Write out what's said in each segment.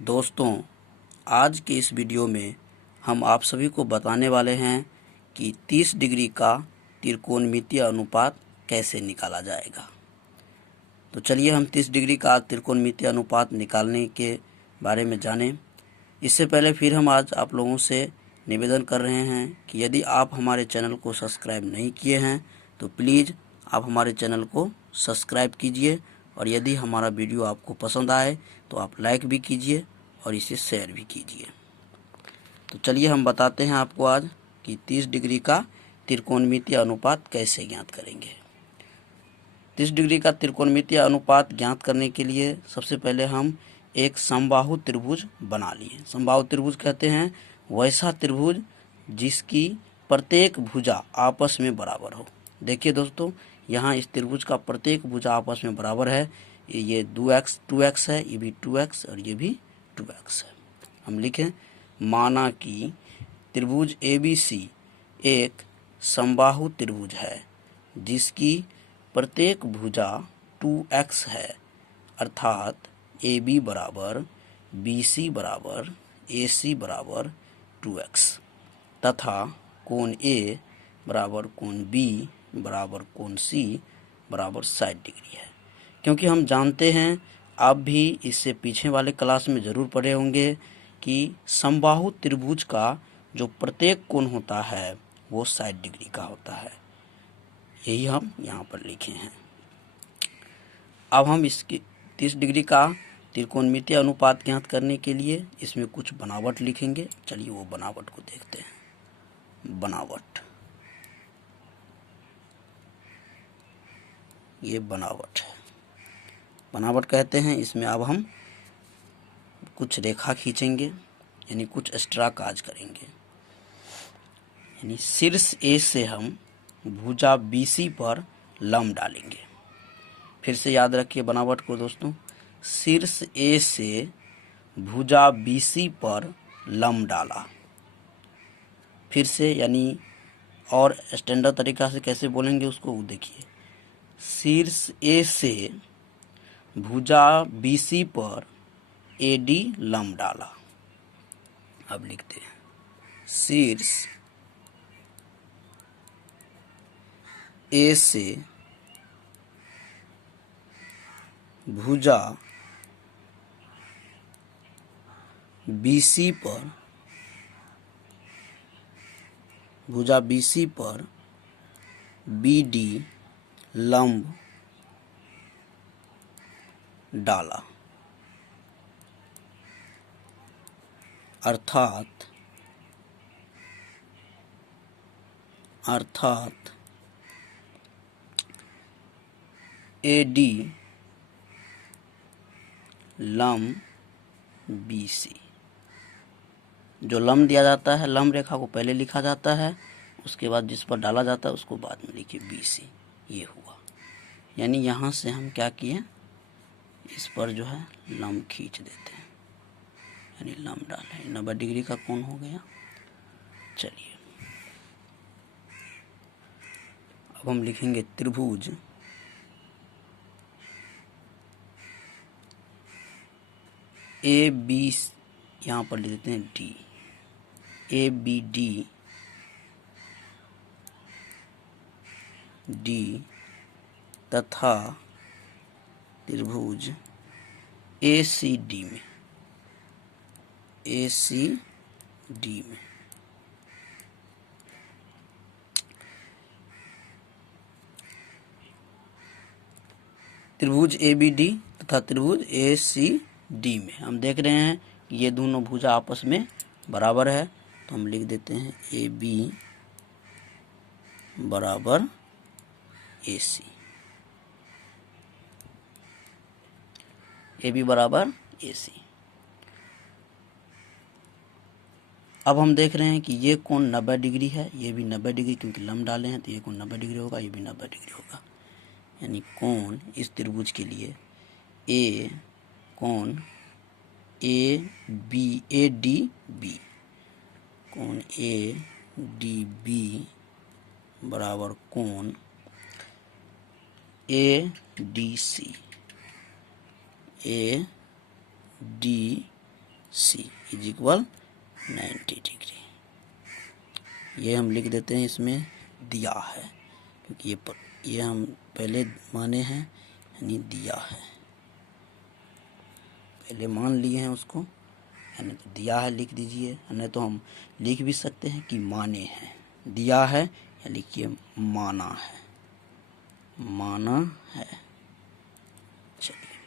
दोस्तों, आज के इस वीडियो में हम आप सभी को बताने वाले हैं कि 30 डिग्री का त्रिकोणमितीय अनुपात कैसे निकाला जाएगा। तो चलिए हम 30 डिग्री का त्रिकोणमितीय अनुपात निकालने के बारे में जानें। इससे पहले फिर हम आज आप लोगों से निवेदन कर रहे हैं कि यदि आप हमारे चैनल को सब्सक्राइब नहीं किए हैं तो प्लीज़ आप हमारे चैनल को सब्सक्राइब कीजिए, और यदि हमारा वीडियो आपको पसंद आए तो आप लाइक भी कीजिए और इसे शेयर भी कीजिए। तो चलिए हम बताते हैं आपको आज कि 30 डिग्री का त्रिकोणमितीय अनुपात कैसे ज्ञात करेंगे। 30 डिग्री का त्रिकोणमितीय अनुपात ज्ञात करने के लिए सबसे पहले हम एक समबाहु त्रिभुज बना लिए। समबाहु त्रिभुज कहते हैं वैसा त्रिभुज जिसकी प्रत्येक भुजा आपस में बराबर हो। देखिए दोस्तों, यहाँ इस त्रिभुज का प्रत्येक भुजा आपस में बराबर है। ये 2x है, ये भी 2x और ये भी 2x है। हम लिखें, माना कि त्रिभुज ABC एक समबाहु त्रिभुज है जिसकी प्रत्येक भुजा 2x है, अर्थात AB बराबर BC बराबर AC बराबर 2x, तथा कोण A बराबर कोण B बराबर कोण C बराबर 60 डिग्री है। क्योंकि हम जानते हैं, आप भी इससे पीछे वाले क्लास में ज़रूर पढ़े होंगे कि समबाहु त्रिभुज का जो प्रत्येक कोण होता है वो 60 डिग्री का होता है। यही हम यहाँ पर लिखे हैं। अब हम इसकी 30 डिग्री का त्रिकोणमितीय अनुपात ज्ञात करने के लिए इसमें कुछ बनावट लिखेंगे। चलिए वो बनावट को देखते हैं। बनावट, ये बनावट है। बनावट कहते हैं इसमें अब हम कुछ रेखा खींचेंगे, यानी कुछ एक्स्ट्रा काज करेंगे। यानी शीर्ष A से हम भुजा BC पर लंब डालेंगे। फिर से याद रखिए बनावट को दोस्तों, शीर्ष A से भुजा BC पर लंब डाला। फिर से यानी और स्टैंडर्ड तरीका से कैसे बोलेंगे उसको वो देखिए। शीर्ष A से भुजा BC पर AD लंब डाला। अब लिखते हैं, शीर्ष A से भुजा BC पर BD लंब डाला, अर्थात AD लंब BC। जो लंब दिया जाता है, लंब रेखा को पहले लिखा जाता है, उसके बाद जिस पर डाला जाता है उसको बाद में लिखिए BC। ये हुआ, यानी यहाँ से हम क्या किए, इस पर जो है लंब खींच देते हैं, यानी लंब डालें। 90 डिग्री का कोण हो गया। चलिए अब हम लिखेंगे त्रिभुज AB, यहाँ पर लिख देते हैं D, ABD D तथा त्रिभुज ACD में त्रिभुज ABD तथा त्रिभुज ACD में हम देख रहे हैं कि ये दोनों भुजा आपस में बराबर है, तो हम लिख देते हैं AB बराबर AC। AB बराबर AC। अब हम देख रहे हैं कि ये कोण 90 डिग्री है, ये भी 90 डिग्री, क्योंकि लंब डाले हैं तो ये कोण 90 डिग्री होगा, ये भी 90 डिग्री होगा। यानी कोण इस त्रिभुज के लिए A कोण ADB, कोण ADB बराबर कोण ADC C is equal 90 degree. ये हम लिख देते हैं, इसमें दिया है क्योंकि ये हम पहले माने हैं, यानी दिया है, पहले मान लिए हैं उसको, यानी तो दिया है लिख दीजिए, नहीं तो हम लिख भी सकते हैं कि माने हैं। दिया है या लिखिए माना है, माना है। चलिए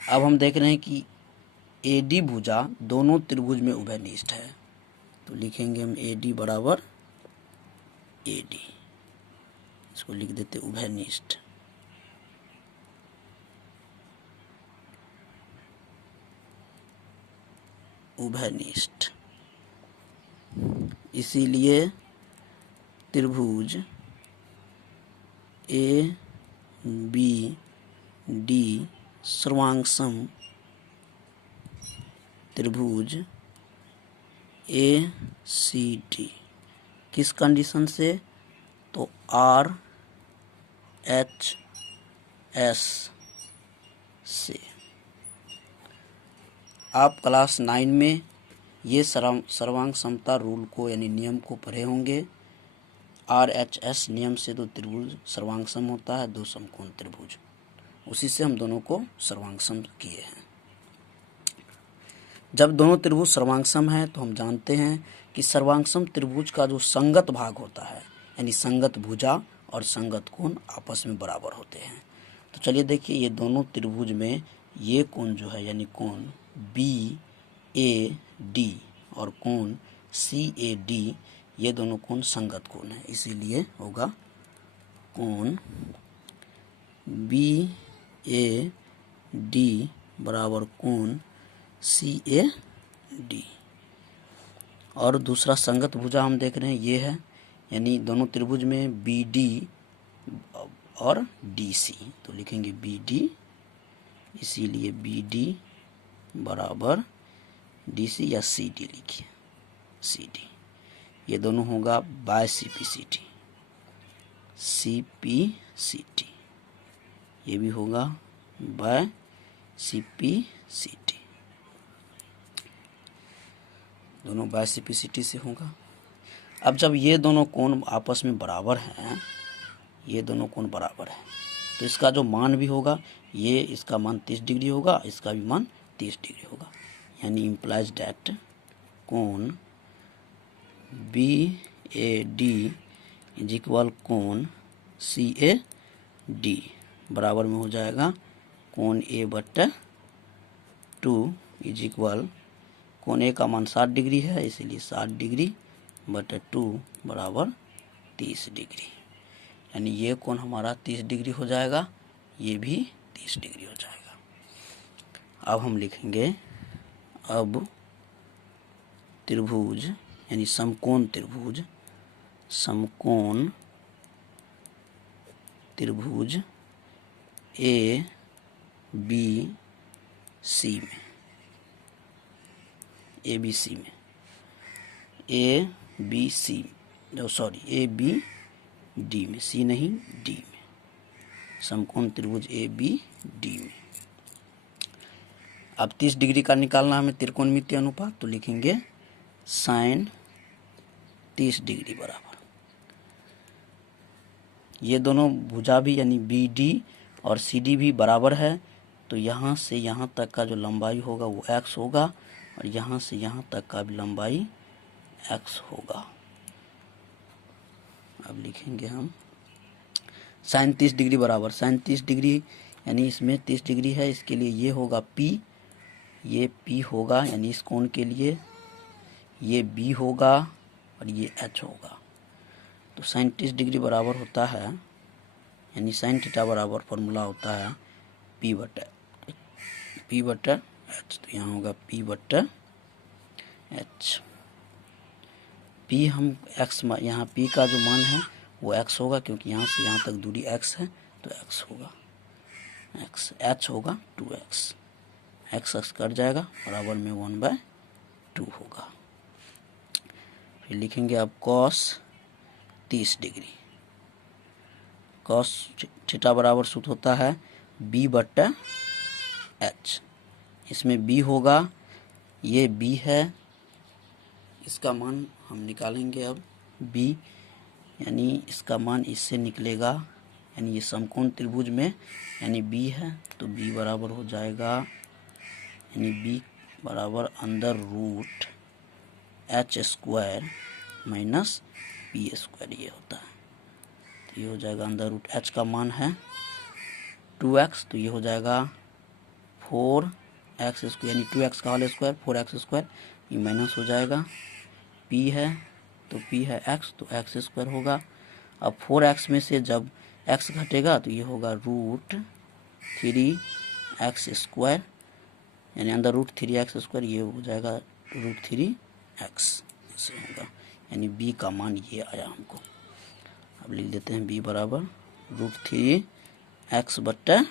अब हम देख रहे हैं कि AD भुजा दोनों त्रिभुज में उभयनिष्ठ है, तो लिखेंगे हम AD बराबर AD, इसको लिख देते उभयनिष्ठ। उभयनिष्ठ, इसीलिए त्रिभुज ABD सर्वांगसम त्रिभुज ACD किस कंडीशन से, तो RHS से। आप क्लास 9 में ये सर्वांग समता रूल को यानी नियम को पढ़े होंगे। RHS नियम से दो त्रिभुज सर्वांगसम होता है, दो समकोण त्रिभुज, उसी से हम दोनों को सर्वांगसम किए हैं। जब दोनों त्रिभुज सर्वांगसम है तो हम जानते हैं कि सर्वांगसम त्रिभुज का जो संगत भाग होता है, यानी संगत भुजा और संगत कोण आपस में बराबर होते हैं। तो चलिए देखिए, ये दोनों त्रिभुज में ये कोण जो है यानी कोण BAD और कोण CAD, ये दोनों कोण संगत कोण है, इसीलिए होगा कोण BAD बराबर कोण CAD। और दूसरा संगत भुजा हम देख रहे हैं ये है, यानी दोनों त्रिभुज में BD और DC, तो लिखेंगे BD, इसीलिए BD बराबर DC या CD लिखिए CD। ये दोनों होगा बाय CPCT, CPCT, ये भी होगा बाय CPCT, दोनों बाय CPCT से होगा। अब जब ये दोनों कोण आपस में बराबर हैं, ये दोनों कोण बराबर है, तो इसका जो मान भी होगा, ये इसका मान 30 डिग्री होगा, इसका भी मान 30 डिग्री होगा, यानी इम्प्लाइज डैट कोण BAD इज इक्वल कोण CAD बराबर में हो जाएगा कोण A/2 इज इक्वल, कोण A का मान 60 डिग्री है, इसीलिए 60 डिग्री बटे 2 बराबर 30 डिग्री, यानी ये कोण हमारा 30 डिग्री हो जाएगा, ये भी 30 डिग्री हो जाएगा। अब हम लिखेंगे, अब त्रिभुज यानी समकोण त्रिभुज, समकोण त्रिभुज ABC में, ABC में, ABD में, C नहीं D में, समकोण त्रिभुज ABD में। अब 30 डिग्री का निकालना हमें त्रिकोणमितीय अनुपात, तो लिखेंगे साइन 30 डिग्री बराबर, ये दोनों भुजा भी यानी BD और CD भी बराबर है, तो यहाँ से यहाँ तक का जो लंबाई होगा वो x होगा, और यहाँ से यहाँ तक का भी लंबाई x होगा। अब लिखेंगे हम साइन 30 डिग्री बराबर, साइन 30 डिग्री यानी इसमें 30 डिग्री है, इसके लिए ये होगा P, ये P होगा, यानी इस कोण के लिए ये B होगा और ये H होगा। तो साइन 30 डिग्री बराबर होता है, यानी साइन थीटा बराबर फॉर्मूला होता है P बटा H, तो यहाँ होगा P बटा H। P हम x, यहाँ P का जो मान है वो x होगा, क्योंकि यहाँ से यहाँ तक दूरी x है, तो x होगा x, h होगा 2x, x कट जाएगा, बराबर में 1/2 होगा। फिर लिखेंगे अब cos 30 डिग्री, cos थीटा बराबर सूत्र होता है B बटा एच। इसमें बी होगा, ये बी है, इसका मान हम निकालेंगे अब बी, यानी इसका मान इससे निकलेगा, यानी ये समकोण त्रिभुज में यानी बी है, तो बी बराबर हो जाएगा, यानी बी बराबर under root H square minus B square, ये होता है। तो ये हो जाएगा अंडर रूट एच का मान है 2x, तो ये हो जाएगा 4x स्क्वायर, यानी 2x का होल स्क्वायर 4x स्क्वायर, ये माइनस हो जाएगा। p है तो p है x, तो x स्क्वायर होगा। अब 4x में से जब x घटेगा तो ये होगा रूट 3x स्क्वायर, यानी अंदर रूट 3x स्क्वायर, ये हो जाएगा रूट 3x, ऐसे होगा, यानी b का मान ये आया हमको। अब लिख देते हैं b बराबर रूट 3x बट्टा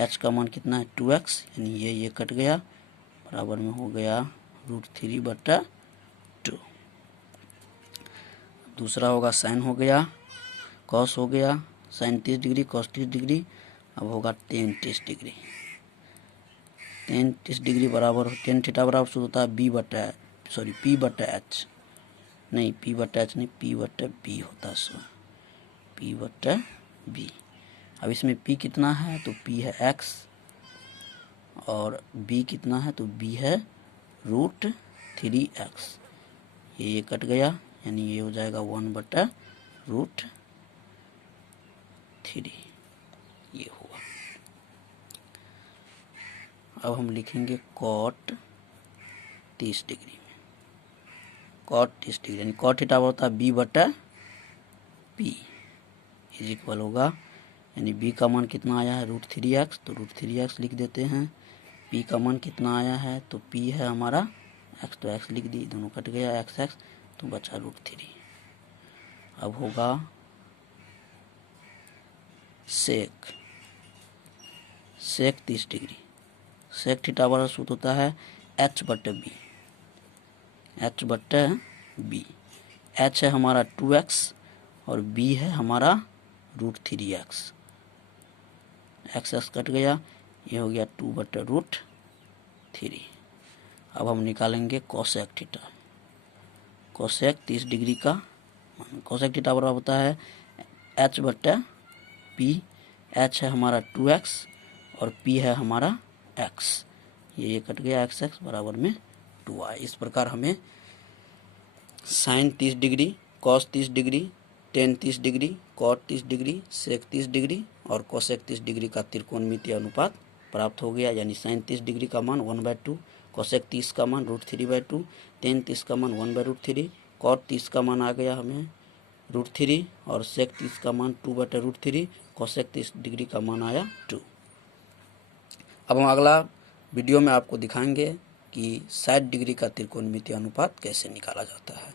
h का मान कितना है 2x, यानी ये कट गया, बराबर में हो गया रूट 3 बट्टा 2। दूसरा होगा साइन हो गया, कॉस हो गया, साइन 30 डिग्री कॉस 30 डिग्री, अब होगा टेन 30 डिग्री। टेन 30 डिग्री बराबर टेन थीटा बराबर सूत्र होता है पी बट्टा एच, नहीं पी बट्टा एच नहीं, पी बट्टा बी होता है, सो पी बट्टा बी। अब इसमें p कितना है तो p है x, और b कितना है तो b है रूट 3x, ये कट गया, यानी ये हो जाएगा 1 बट्टा रूट 3, ये हुआ। अब हम लिखेंगे कॉट 30 डिग्री में, कॉट 30 डिग्री यानी कॉट थीटा होता है b बट्टा p इज इक्वल होगा, यानी b का मान कितना आया है रूट 3x, तो रूट 3x लिख देते हैं। p का मान कितना आया है तो p है हमारा x, तो x लिख दी, दोनों कट गया x, तो बचा रूट 3। अब होगा सेक 30 डिग्री, सेक थीटा बराबर सूत्र होता है h बट्टे b, h बट्टे b, h है हमारा 2x और b है हमारा रूट 3x, x कट गया, ये हो गया 2 बट्टे रूट 3। अब हम निकालेंगे कोसेक थीटा, कोसेक 30 डिग्री का कोसेक थीटा बराबर होता है h बट्टे p, h है हमारा 2x और p है हमारा x, ये कट गया x बराबर में 2y। इस प्रकार हमें sine 30 degree, cos 30 degree, tan 30 degree, cot 30 degree, sec 30 degree और कोसेक 30 डिग्री का त्रिकोणमितीय अनुपात प्राप्त हो गया, यानी साइन 30 डिग्री का मान 1/2, कोसेक 30 का मान रूट 3/2, टेन 30 का मान 1/√3, कॉट 30 का मान आ गया हमें रूट 3 और सेक 30 का मान 2/√3, कोसेक 30 डिग्री का मान आया 2। अब हम अगला वीडियो में आपको दिखाएंगे कि 60 डिग्री का त्रिकोणमितीय अनुपात कैसे निकाला जाता है।